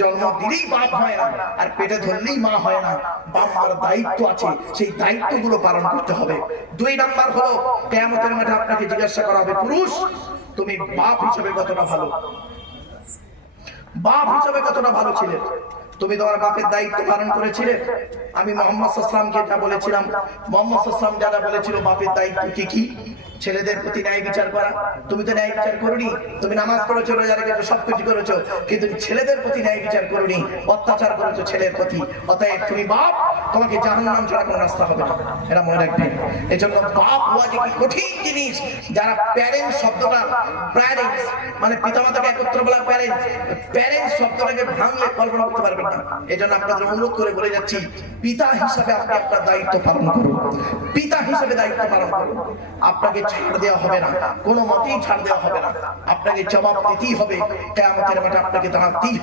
জন্ম দিলেই বাপ হয় না, আর পেটে ধরলেই মা হয় না। বাপ মার দায়িত্ব আছে, সেই দায়িত্বগুলো পালন করতে হবে। 2 নাম্বার হলো, কিয়ামতের মাঠে আপনাকে জিজ্ঞাসা করা হবে, পুরুষ তুমি বাপ হিসেবে কতটা ভালো, বাপ হিসেবে কতটা ভালো ছিলে, তুমি তোমার বাপের দায়িত্ব পালন করেছিলে? আমি মুহাম্মদ সাল্লাল্লাহু আলাইহি ওয়াসাল্লামকে যা বলেছিলাম, মুহাম্মদ সাল্লাল্লাহু আলাইহি ওয়াসাল্লাম যা বলেছিল বাপের দায়িত্ব কি কি? ছেলেদের প্রতি ন্যায় বিচার করা। তুমি তো ন্যায় বিচার করোনি, তুমি নামাজ পড়েছো, রোজা রেখেছো, সবকিছু করেছো, কিন্তু ছেলেদের প্রতি ন্যায় বিচার করোনি, অত্যাচার করেছো ছেলের প্রতি। অতএব তুমি বাপ, তোমাকে জাহান্নাম ছাড়া কোনো রাস্তা হবে না, এটা মনে রাখবেন। এজন্য বাপ হওয়া যে কি কঠিন জিনিস। যারা প্যারেন্টস শব্দটা, প্যারেন্টস মানে পিতামাতাকে একত্র বলা প্যারেন্টস, প্যারেন্টস শব্দটাকে ভাঙলে কল্পনা করতে পারবেন না। এজন্য আপনাদের অনুরোধ করে বলে যাচ্ছি, পিতা হিসাবে আপনি আপনার দায়িত্ব পালন করুন, পিতা হিসেবে দায়িত্ব পালন করুন। আপনাকে ছাড় দেওয়া হবে না, কোনো মতেই ছাড় দেওয়া হবে না, আপনাকে জবাব দিতেই হবে, কিয়ামতের মাঠে আপনাকে দাঁড়াতেই হবে।